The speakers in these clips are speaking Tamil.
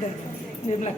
Đừng, đừng là.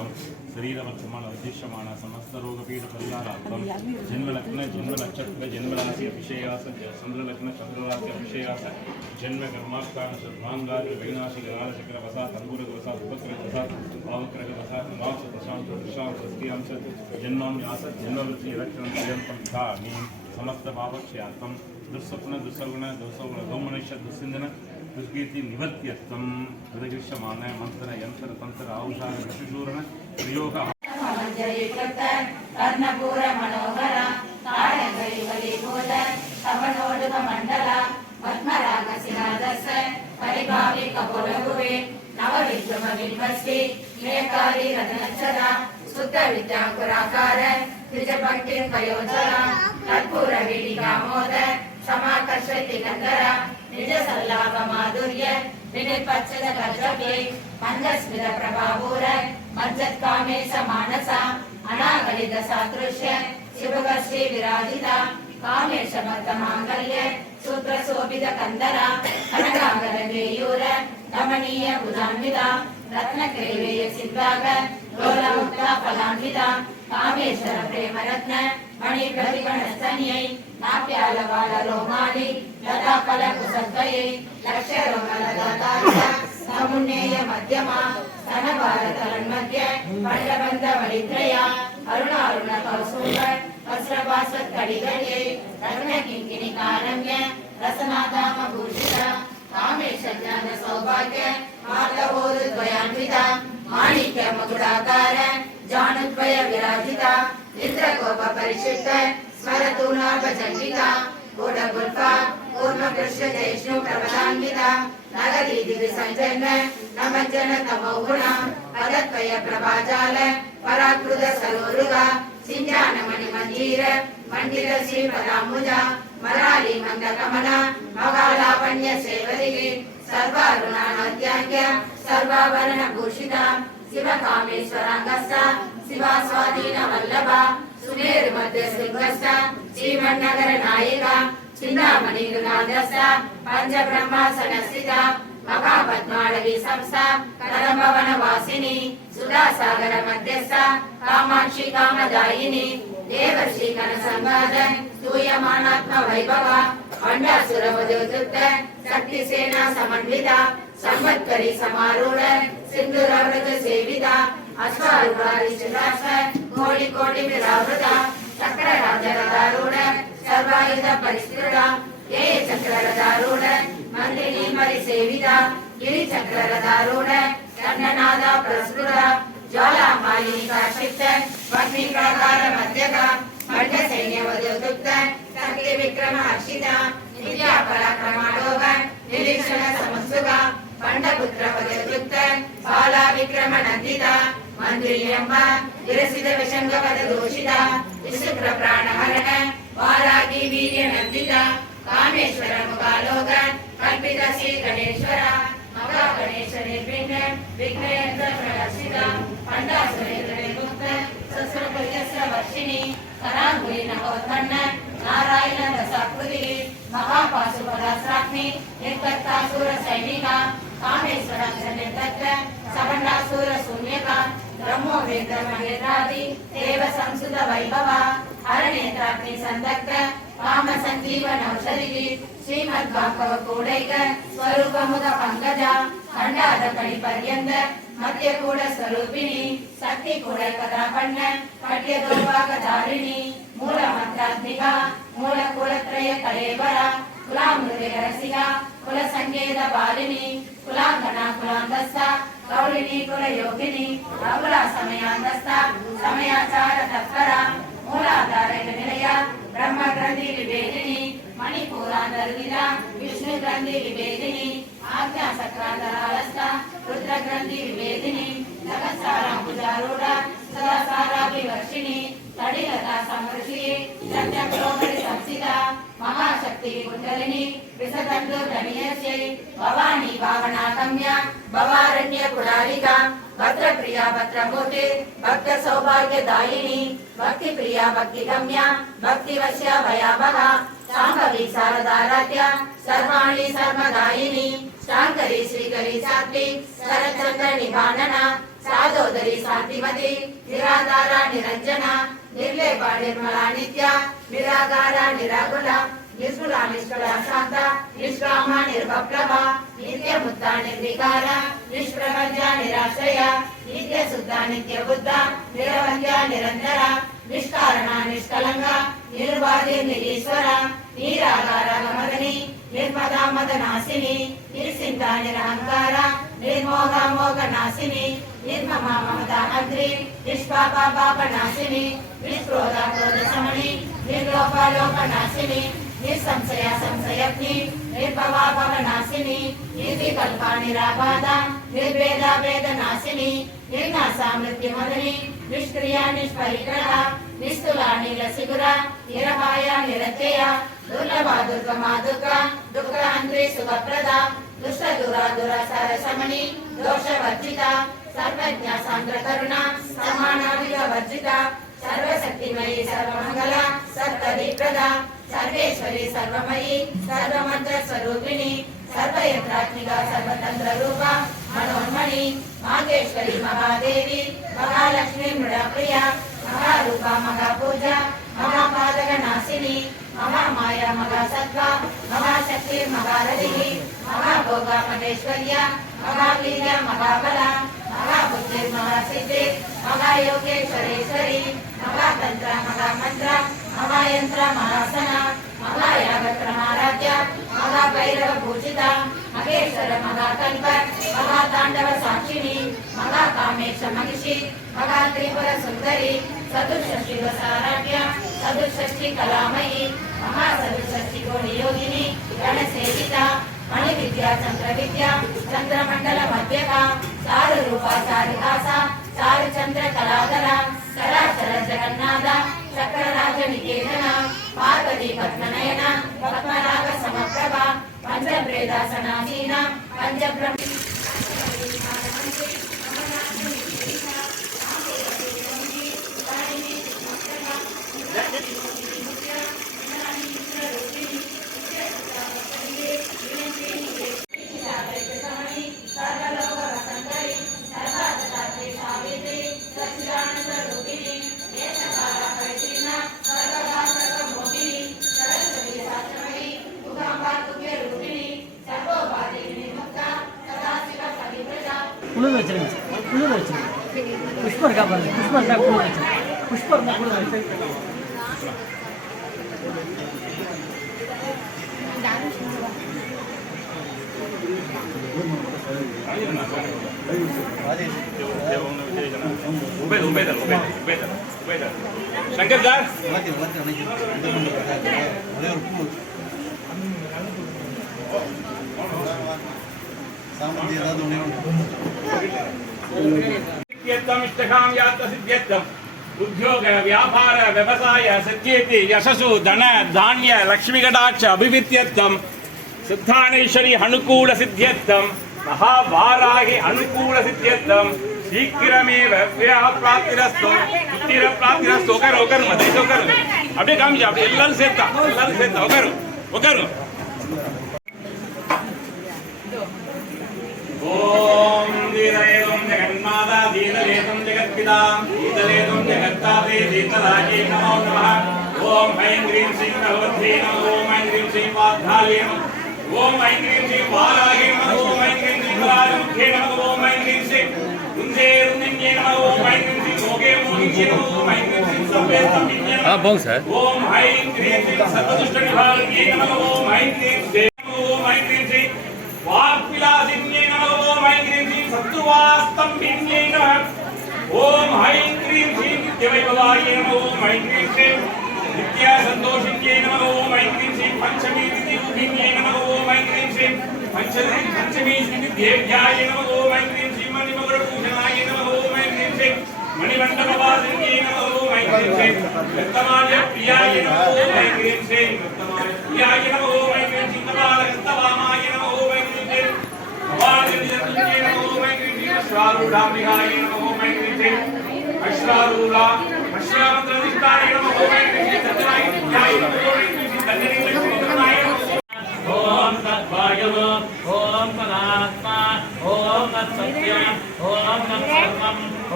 పరిహారార్థం శరీర వర్ధమాన ఉద్దేశమాన సమస్త రోగ పీడ పరిహారార్థం జన్మలగ్న జన్మ నక్షత్ర జన్మరాశి అభిషేయాస చంద్రలగ్న చంద్రరాశి అభిషేయాస జన్మ కర్మాస్థాన సర్వాంగాది వినాశి గణాల చక్ర వసాత్ అంగుర వసాత్ ఉపగ్రహ వసాత్ భావగ్రహ వసాత్ మాంస ప్రశాంత ప్రశాంత సత్యాంశ జన్మాం యాస జన్మవృత్తి ఎలక్షణం పర్యంతం ధామి సమస్త భావక్షయాంతం దుస్వప్న దుస్సగుణ దుస్సగుణ దోమనిష దుస్సిందన దుర్గీతి నివర్త్యత్వం హృదగిష మాన మంత్ర యంత్ర తంత్ర ఔషార విషుశూరణ ప్రయోగ కర్ణపూర మనోహర తారగరి భూత సవనోడుగ మండల పద్మరాగ సినాదస పరిభావి కపులగువే నవవిద్రమ విన్వస్తి మేకారి రతనచ్చర శుద్ధ విద్యాకురాకార నిజభక్తి కయోధర కర్పూర విడిగా మోదర్ ಸಮಾಕರ್ಷತಿ ಗಂಧರ ನಿಜ ಸಲ್ಲಾಪ ಮಾಧುರ್ಯ ವಿನಿರ್ಪಚ್ಚದ ಕರ್ಜವ್ಯೆ ಮಂದಸ್ಮಿತ ಪ್ರಭಾವೂರ ಮಜ್ಜತ್ ಕಾಮೇಶ ಮಾನಸ ಅನಾಗಲಿದ ಸಾದೃಶ್ಯ ಶಿವಗ ಶ್ರೀ ವಿರಾಜಿತ ಕಾಮೇಶ ಮತ್ತ ಮಾಂಗಲ್ಯ ಸೂತ್ರ ಶೋಭಿತ ಕಂದರ ಕನಕಾಗರ ಮೇಯೂರ ರಮಣೀಯ ಭುಜಾನ್ವಿತ ರತ್ನ ಕೈವೇಯ ಸಿದ್ಧಾಗ ಲೋಲಮುಕ್ತ ಫಲಾನ್ವಿತ ಕಾಮೇಶ್ವರ ಪ್ರೇಮ ರತ್ನ ಮಣಿ ಪ್ರತಿಗಣ ಸನ್ಯೈ ನಾಪ್ಯಾಲ ಬಾಲ ರೋಮಾಲಿ ಲತಾ ಫಲ ಕುಸದ್ವಯೈ ಲಕ್ಷ ರೋಮಲ ದಾತಾರಿತ ಸಮುನ್ನೇಯ ಮಧ್ಯಮ ಸ್ತನ ಭಾರತ ಮಧ್ಯ ಪಂಡಬಂಧ ವಳಿತ್ರಯ ಅರುಣ ಅರುಣ ಕೌಸುಂಬ ವಸ್ತ್ರಭಾಸತ್ ಕಡಿಗಳ್ಯೈ ರತ್ನ ಕಿಂಕಿಣಿ ಕಾರಮ್ಯ ರಸನಾಧಾಮ ಭೂಷಿತ ಕಾಮೇಶ ಜ್ಞಾನ ಸೌಭಾಗ್ಯ ಮಾರ್ಗವೋರು ದ್ವಯಾನ್ವಿತ ಮಾಣಿಕ್ಯ ಮಗುಡಾಕಾರ ಜಾನುದ್ವಯ ವಿರಾಜಿತ ಇಂದ್ರಕೋಪ ಪರಿಶಿಷ್ಟ స్మరతునాభజన్విత గుణగుల్ఫ కూర్మకృష్ణ జైష్ణు ప్రబలాన్విత నగరీ దివి సంజన్మ నమజ్జన తమో గుణ పదత్వయ ప్రభాజాల పరాకృత సరోరుగ సింజానమణి మంజీర మండిర శ్రీపదాంబుజ మరాళి మంద కమల మగాలాపణ్య సేవదిగి సర్వారుణానోద్యాఖ్య సర్వాభరణ భూషిత శివ కామేశ్వరాంగస్థ శివాస్వాధీన వల్లభ ಶಿವ ಕಾಮೇಶ್ವರಾಂಗಸ್ಥ ಶಿವಾಸ್ವಾಧೀನ ವಲ್ಲಭ ಸುಮೇರು ಮಧ್ಯ ಶೃಂಗಸ್ಥ ಶ್ರೀಮನ್ನಗರ ನಾಯಕ ಚಿಂತಾಮಣಿ ಗೃಹಾಂಗಸ್ಥ ಪಂಚಬ್ರಹ್ಮಾಸನ ಸ್ಥಿತ ಮಹಾಪದ್ಮಾಳವಿ ಸಂಸ್ಥಾ ಕದಂಬವನ ವಾಸಿನಿ ಸುಧಾಸಾಗರ ಮಧ್ಯಸ್ಥ ಕಾಮಾಕ್ಷಿ ಕಾಮದಾಯಿನಿ ದೇವರ್ಷಿ ಕನ ಸಂವಾದ ಸ್ತೂಯಮಾನಾತ್ಮ ವೈಭವ ಅಂಡಾಸುರ ವಧೋತೃಪ್ತ ಶಕ್ತಿ ಸೇನಾ ಸಮನ್ವಿತ ಸಂವತ್ಕರಿ ಸಮಾರೂಢ ಸಿಂಧುರ ವ್ರತ ಸೇವಿತ ಅಶ್ವಾರೂಢಾರಿ ಚಿರಾಸ ಕೋಟಿ ಕೋಟಿ ವಿರಾವೃತ ಚಕ್ರ ರಾಜರದಾರೂಢ ಸರ್ವಾಯುಧ ಪರಿಷ್ಕೃತ ಏ ಚಕ್ರರದಾರೂಢ ಮಂದಿನಿ ಮರಿ ಸೇವಿತ ಗಿರಿ ಚಕ್ರರದಾರೂಢ ಕನ್ನನಾದ ಪ್ರಸ್ಫುಟ ಜ್ವಾಲಾ ಮಾಲಿನಿ ಕಾಶಿಪ್ತ ವಗ್ನಿ ಪ್ರಕಾರ ಮಧ್ಯಕ ಖಡ್ಗ ಸೈನ್ಯ ವಧೋದುಕ್ತ ಶಕ್ತಿ ವಿಕ್ರಮ ಹರ್ಷಿತ ವಿದ್ಯಾ ಪರಾಕ್ರಮಾಡೋಗ ನಿರೀಕ್ಷಣ ಸಮಸ್ಸುಗ ಪಂಡಪುತ್ರ ವಧೋದುಕ್ತ ಬಾಲ ವಿಕ್ರಮ ನಂದಿತ ಮಂತ್ರಿ ಎಂಬ ವಿರಸಿದ ವಿಷಂಗಪದ ದೋಷಿತ ವಿಶುಕ್ರ ಪ್ರಾಣ ಹರಣ ವಾರಾಗಿ ವೀರ್ಯ ನಂದಿತ ಕಾಮೇಶ್ವರ ಮುಖಾಲೋಕ ಕಲ್ಪಿತ ಶ್ರೀ ಗಣೇಶ್ವರ ಮಗ ಗಣೇಶ ನಿರ್ವಿಘ್ನ ವಿಘ್ನಯಂತ್ರ ಪ್ರದರ್ಶಿತ ಪಂಡಾಸುರೇಂದ್ರ ನಿರ್ಮುಕ್ತ ಸಸ್ರಕಲ್ಯಸ್ಯ ವರ್ಷಿಣಿ ಕರಾಂಗುಲಿ ನವೋತ್ಪನ್ನ ನಾರಾಯಣ ದಸಾಕೃತಿ ಮಹಾಪಾಶುಪದಾಸ್ರಾಗ್ನಿ ನಿರ್ಗತ್ತಾಸುರ ಸೈನಿಕ ಕಾಮೇಶ್ವರ ನಿರ್ದತ್ತ ಸಬಂಡಾಸುರ ಶೂನ್ಯಕ ಬ್ರಹ್ಮೋ ವೇದ ಮಹೇಂದ್ರಾದಿ ದೇವ ಸಂಸುತ ವೈಭವ ಹರನೇತ್ರಾಗ್ನಿ ಸಂದಗ್ಧ ಕಾಮ ಸಂಜೀವನ ಔಷಧಿಗೆ ಶ್ರೀಮದ್ ಭಾಗವ ಕೂಡೈಕ ಸ್ವರೂಪ ಮುದ ಪಂಕಜ ಖಂಡಾದ ಕಡಿ ಪರ್ಯಂತ ಮಧ್ಯ ಕೂಡ ಸ್ವರೂಪಿಣಿ ಶಕ್ತಿ ಕೂಡ ಕದಾಪಣ್ಣ ಪಠ್ಯ ದೋಭಾಗ ಧಾರಿಣಿ ಮೂಲ ಮಂತ್ರಾತ್ಮಿಕ ಮೂಲ ಕುಲತ್ರಯ ಕಳೇಬರ ಕುಲಾಮೃಗ ರಸಿಕ ಕುಲ ಸಂಗೇದ ಬಾಲಿನಿ ಕುಲಾಂಗನ ಗೌರಿಣಿ ಕುಲಯೋಗಿನಿ ನಕುಲ ಸಮಯಾಂತಸ್ಥ ಸಮಯಾಚಾರ ತತ್ಪರ ಮೂಲಾಧಾರ ನಿಲಯ ಬ್ರಹ್ಮ ಗ್ರಂಥಿ ವಿಭೇದಿನಿ ಮಣಿಪೂರಾಂತರುಗಿನ ವಿಷ್ಣು ಗ್ರಂಥಿ ವಿಭೇದಿನಿ ಆಜ್ಞಾ ಸಕ್ರಾಂತರಾಲಸ್ಥ ರುದ್ರ ಗ್ರಂಥಿ ವಿಭೇದಿನಿ ಸಹಸ್ರಾರಾಂಬುಜಾರೂಢ ಸದಾಸಾರಾಭಿವರ್ಷಿಣಿ ಸಡಿಲದ ಸಮೃದ್ಧಿಯೇ ಸತ್ಯಕ್ರೋಮಣಿ ಸಂಸ್ಥಿತ ಮಹಾಶಕ್ತಿ ಕುಂಡಲಿನಿ ವಿಸದಂದು ಧನಿಯಸ್ಯೈ ಭವಾನಿ ಭಾವನಾಗಮ್ಯ ಭವಾರಣ್ಯ ಪುರಾರಿಕ ಭದ್ರ ಪ್ರಿಯ ಭದ್ರಮೂರ್ತಿ ಭಕ್ತ ಸೌಭಾಗ್ಯ ದಾಯಿನಿ ಭಕ್ತಿ ಪ್ರಿಯ ಭಕ್ತಿ ಗಮ್ಯ ಭಕ್ತಿ ವಶ್ಯ ಭಯಾವಹ ಶಾಂಭವಿ ಶಾರದಾರಾಧ್ಯ ಸರ್ವಾಣಿ ಸರ್ವದಾಯಿನಿ ಶಾಂಕರಿ ಶ್ರೀಕರಿ ಸಾತ್ವಿ ಶರಚಂದ್ರ ನಿಭಾನನ ಸಾಧೋದರಿ ಶಾಂತಿಮತಿ ನಿರಾಧಾರ ನಿರಂಜನ నిర్లేప నిర్మలా నిత్య నిరాగార నిరాగుల నిష్కుల నిష్కుల శాంత నిష్కామ నిర్వప్లవ నిత్య ముక్త నిర్వికార నిష్ప్రపంచ నిరాశ్రయ నిత్య శుద్ధ నిత్య బుద్ధ నిరవంజ నిరంతర నిష్కారణ నిష్కలంగ నిర్వాది నిరీశ్వర నీరాగార గమదని నిర్మద మదనాశిని నిర్సింత నిరహంకార నిర్మోహ మోహ నాశిని నిర్మమ మమత అగ్రి నిష్పాప పాప నాశిని నిష్క్రోధ క్రోధ సమణి నిర్లోప లోప నాశిని నిస్సంశయ సంశయగ్ని నిర్భవా భవ నాశిని నిర్వికల్ప నిరాబాధ నిర్వేద వేద నాశిని నిర్నాశ మృత్యుమదని నిష్క్రియ నిష్పరిగ్రహ నిస్తుల నీల శిగుర నిరమాయ నిరత్యయ దుర్లభ దుర్గమా దుఃఖ దుఃఖహంత్రి సుఖప్రద దుష్ట దుర దుర సరసమణి దోషవర్జిత సర్వజ్ఞ సాంద్ర కరుణ సమానాధిక వర్జిత సర్వశక్తిమయి సర్వమంగళ సర్వదీప్రద సర్వేశ్వరి సర్వమయి సర్వమంత్ర స్వరూపిణి సర్వయంత్రాత్మిక సర్వతంత్ర రూప మనోన్మణి మాగేశ్వరి మహాదేవి మహాలక్ష్మి మృడప్రియ మహారూప మహాపూజ మహాపాదగనాశిని మహామాయ మహాసత్వ మహాశక్తి మహారథి మహాభోగ మహేశ్వర్య మహావీర్య మహాబల మహాబుద్ధి మహాసిద్ధి మహాయోగేశ్వరేశ్వరి మహాతంత్ర మహామంత్ర మహాయంత్ర మహాసన మహాయాగత్ర మహారాజ్య మహాభైరవ పూజిత మహేశ్వర మహాకల్ప మహాతాండవ సాక్షిని మహాకామేశ మహిషి మహాత్రిపుర సుందరి చతుషష్ఠి వసారాధ్య చతుషష్ఠి కళామయి మహాచతుషష్ఠి కోటి యోగిని గణసేవిత మణి విద్యా చంద్ర విద్య చంద్రమండల మధ్యక చారు రూప చారిహాస సారు చంద్ర కళాధర సరాచర జగన్నాథ చక్రరాజ నికేతన పార్వతి పద్మనయన పద్మనాభ సమప్రభ పంచప్రేదాసనాసీన పంచబ్రహ్మ வச்சிருங்க உபேதர் உபேதர் உபேதர் சங்கர் சார். ஒரே ஒரு பூ சாமந்தி ஏதாவது ஒன்று சித்தியத்துவம் இஷ்டகாம் யாத்த சித்தியத்துவம் உத்தியோக வியாபார விவசாய சத்தியத்தி யசசு தன தானிய லக்ஷ்மி கடாட்ச அபிவித்தியத்துவம் சித்தானேஸ்வரி அனுகூல சித்தியத்துவம் மகாபாராகி அனுகூல சித்தியத்துவம் சீக்கிரமேவ பிராப்திரஸ்தோ புத்திர பிராப்திரஸ்தோ உட்காரு உட்காரு மதுரை உட்காரு அப்படியே காமிச்சு அப்படியே எல்லாரும் சேர்த்தா எல்லாரும் சேர்த்தா உட்காரு உட்காரு श्रीनादा दीतलेतम जगत्पिता दीतलेतम जगत्ताते दीतराजे नमो नमः ओम ऐं ह्रीं श्रीं नमः ओम ऐं ह्रीं श्रीं वाग्धाल्ये ओम ऐं ह्रीं श्रीं वारागे नमः ओम ऐं ह्रीं श्रीं वारामुख्ये नमः ओम ऐं ह्रीं श्रीं कुंजे रुन्निंगे नमः ओम ऐं ह्रीं श्रीं भोगे मोहिनीये नमः ओम ऐं ह्रीं श्रीं सब्बे हाँ बोंग सर ओम ऐं ह्रीं श्रीं सर्वदुष्ट निवारणे नमः ओम ऐं ह्रीं ओम ऐं ह्रीं श्रीं वाक्पिलासिन्ये नमः ओम ऐं नमः ओम ह्रीं क्रीं श्रीं नित्यवै भवाय नमः, ओम ह्रीं क्रीं श्रीं नित्या सन्तोषिन्यै नमः, ओम ह्रीं क्रीं श्रीं पञ्चमी नित्यूभिन्यै नमः, ओम ह्रीं क्रीं श्रीं पञ्चमी पञ्चमी श्रीनित्येभ्याय नमः, ओम ह्रीं क्रीं श्रीं मणिमगुरपूजनाय नमः, ओम ह्रीं क्रीं श्रीं मणिमण्डपवासिन्यै नमः, ओम ह्रीं श्रीं दत्तमाय प्रियाय नमः, ओम ह्रीं श्रीं दत्तमाय प्रियाय नमः అశ్వారూఢాభిహాయ నమః మైత్రితే అశ్వారూఢ అశ్వారూఢాధిష్టాయ నమః మైత్రితే సత్యనాయ న్యాయ నమః మైత్రితే ధన్యనింద్ర శ్రీకృష్ణాయ ఓం తద్భాగవ ఓం ఓం తత్సత్యం ఓం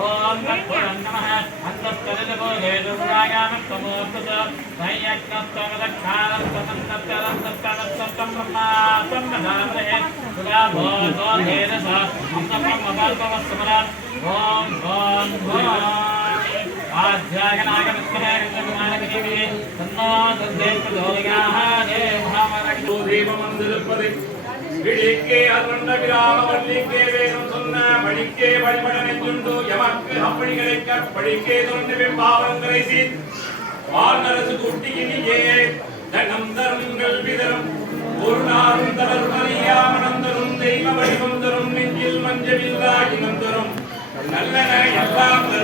ఓం తత్పురం నమః అంతఃకరణలో లేదు సమోపత సయక్తం தத்சத்யம் ஓம் தத்சர்வம் ஓம் தத்புரம் நமः அந்தஸ்தரிதபோ ஹேதுராயாமஸ்தமோஸ்துத சையக்னஸ்தவதக்காரம் தமந்தத்தரம் தத்தனத்தம் பிரம்மாத்தம் நதாமரே சுகாபோ கோஹேரச அந்தமம் அபால்பவஸ்தமரான் ஓம் ஓம் ஓம் ஆத்யாகநாக விஸ்மரே விஸ்மரே தன்னோ தந்தே பிரதோயாஹ தேவமாமரோ தேவமந்திரப்பதே விழிக்கே அருண்ட விராம வள்ளிக்கே வேதம் சொன்ன வழிக்கே வழிபட நெஞ்சுண்டு எமக்கு அப்படி கிடைக்க படிக்கே தோன்று வெம்பாவங்களை சீர் வாழ்நரசு குட்டியினியே தனம் தருங்கள் விதரும் ஒரு நாளும் தளர்வறியா மனம் தரும் தெய்வ வடிவம் தரும் நெஞ்சில் மஞ்சமில்லா இனம் தரும். நல்லன எல்லாம் தரும்.